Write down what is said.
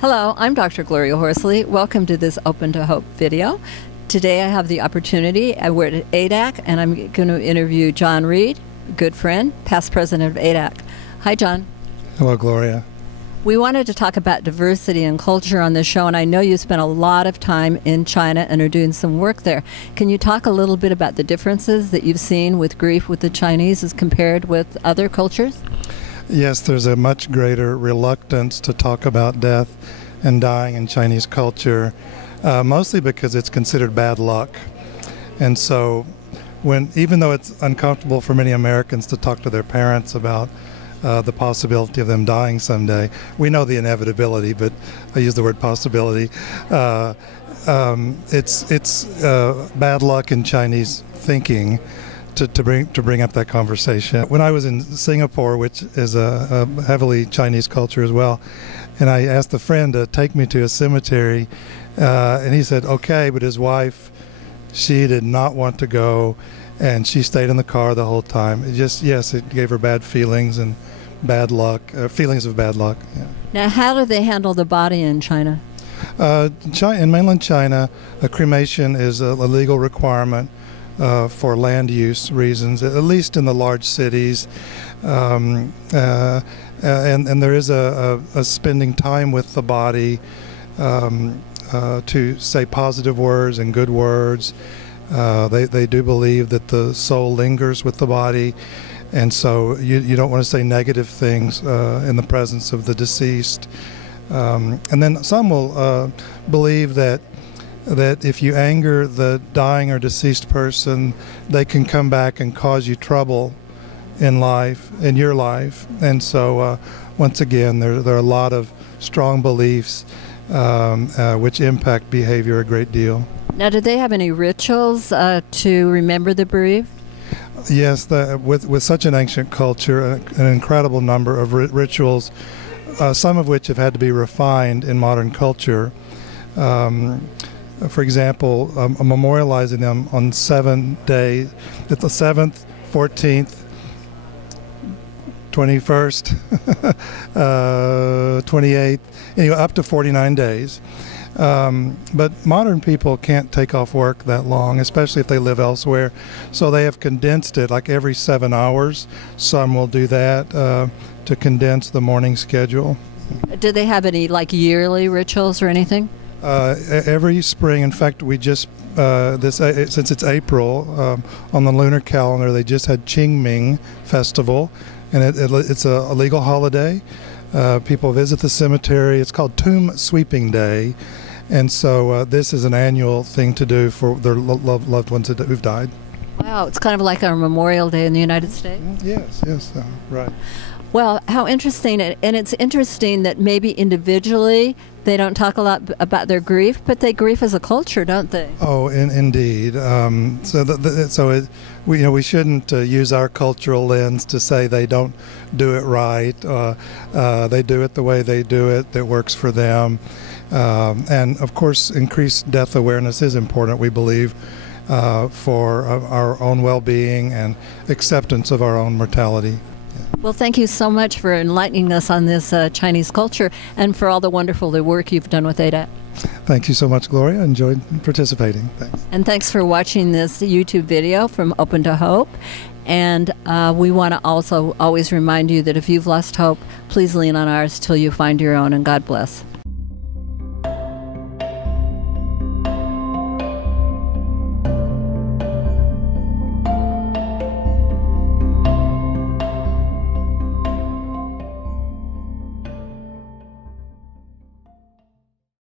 Hello, I'm Dr. Gloria Horsley. Welcome to this Open to Hope video. Today I have the opportunity, we're at ADAC, and I'm going to interview Jon Reid, a good friend, past president of ADAC. Hi, Jon. Hello, Gloria. We wanted to talk about diversity and culture on this show, and I know you spent a lot of time in China and are doing some work there. Can you talk a little bit about the differences that you've seen with grief with the Chinese as compared with other cultures? Yes, there's a much greater reluctance to talk about death and dying in Chinese culture, mostly because it's considered bad luck. And so, even though it's uncomfortable for many Americans to talk to their parents about the possibility of them dying someday, we know the inevitability, but I use the word possibility. It's bad luck in Chinese thinking to bring up that conversation. When I was in Singapore, which is a heavily Chinese culture as well, and I asked a friend to take me to a cemetery, and he said, okay, but his wife, she did not want to go, and she stayed in the car the whole time. It gave her bad feelings and bad luck, feelings of bad luck. Yeah. Now, how do they handle the body in China? In mainland China, a cremation is a legal requirement for land use reasons, at least in the large cities, and there is a spending time with the body to say positive words and good words. They do believe that the soul lingers with the body, and so you don't want to say negative things in the presence of the deceased. And then some will believe that if you anger the dying or deceased person, they can come back and cause you trouble in your life. And so, once again, there are a lot of strong beliefs which impact behavior a great deal. Now, do they have any rituals to remember the bereaved? Yes, with such an ancient culture, an incredible number of rituals, some of which have had to be refined in modern culture. For example, memorializing them on 7 days, the 7th, 14th, 21st, 28th, anyway, up to 49 days. But modern people can't take off work that long, especially if they live elsewhere. So they have condensed it like every 7 hours. Some will do that to condense the morning schedule. Do they have any like yearly rituals or anything? Every spring, in fact, we just, since it's April, on the lunar calendar, they just had Qingming Festival, and it's a legal holiday. People visit the cemetery. It's called Tomb Sweeping Day, and so this is an annual thing to do for their loved ones who've died. Wow, it's kind of like our Memorial Day in the United States? Yes, right. Well, how interesting, and it's interesting that maybe individually they don't talk a lot about their grief, but they grieve as a culture, don't they? Oh, indeed. We shouldn't use our cultural lens to say they don't do it right. They do it the way they do it that works for them. And of course, increased death awareness is important, we believe, for our own well-being and acceptance of our own mortality. Well, thank you so much for enlightening us on this Chinese culture and for all the wonderful work you've done with ADAC. Thank you so much, Gloria. I enjoyed participating. Thanks. And thanks for watching this YouTube video from Open to Hope. And we want to also always remind you that if you've lost hope, please lean on ours till you find your own, and God bless.